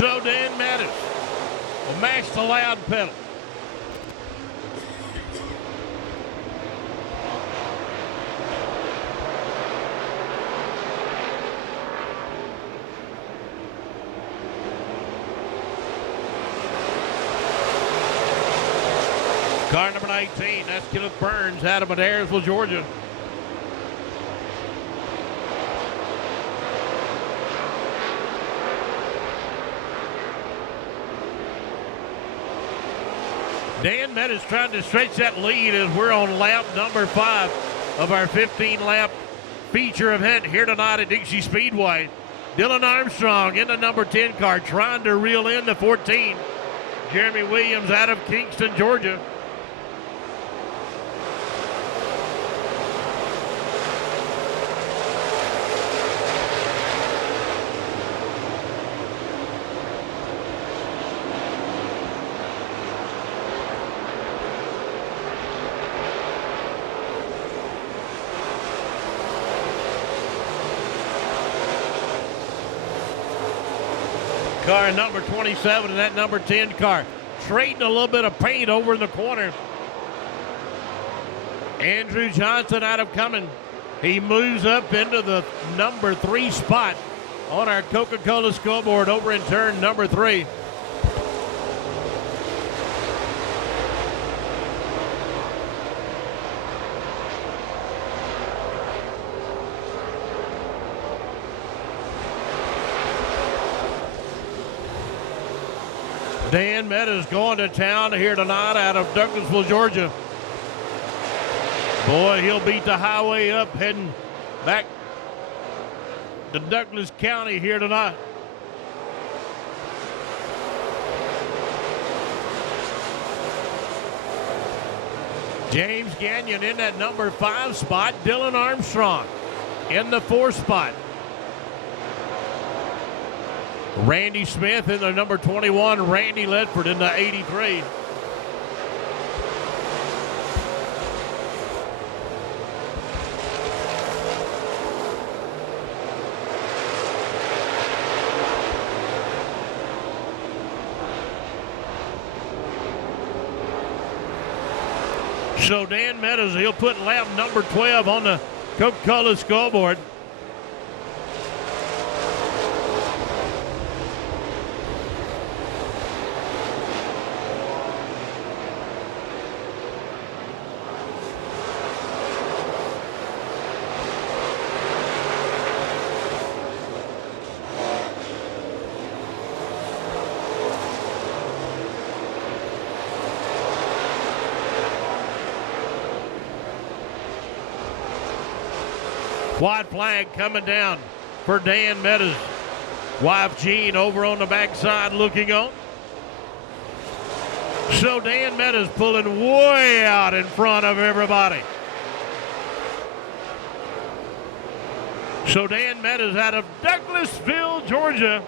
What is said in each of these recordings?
So Dan Mattis will mash the loud pedal. Car number 19, that's Kenneth Burns out of Adairsville, Georgia. Dan Meadows trying to stretch that lead as we're on lap number 5 of our 15-lap feature event here tonight at Dixie Speedway. Dylan Armstrong in the number 10 car trying to reel in the 14. Jeremy Williams out of Kingston, Georgia. Car number 27 and that number 10 car trading a little bit of paint over in the corner. Andrew Johnson out of Cumming. He moves up into the number 3 spot on our Coca-Cola scoreboard over in turn number 3. Dan Meadows going to town here tonight out of Douglasville, Georgia. Boy, he'll beat the highway up heading back to Douglas County here tonight. James Gagnon in that number 5 spot. Dylan Armstrong in the 4 spot. Randy Smith in the number 21, Randy Ledford in the 83. So Dan Meadows, he'll put lap number 12 on the Coca-Cola scoreboard. White flag coming down for Dan Meadows. Wife Jean over on the backside looking on. So Dan Meadows pulling way out in front of everybody. So Dan Meadows out of Douglasville, Georgia.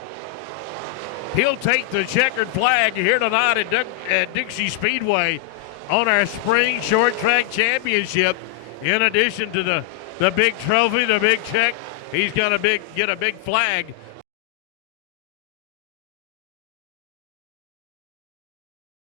He'll take the checkered flag here tonight at Dixie Speedway on our Spring Short Track Championship. In addition to the big trophy, the big check, he's going to get a big flag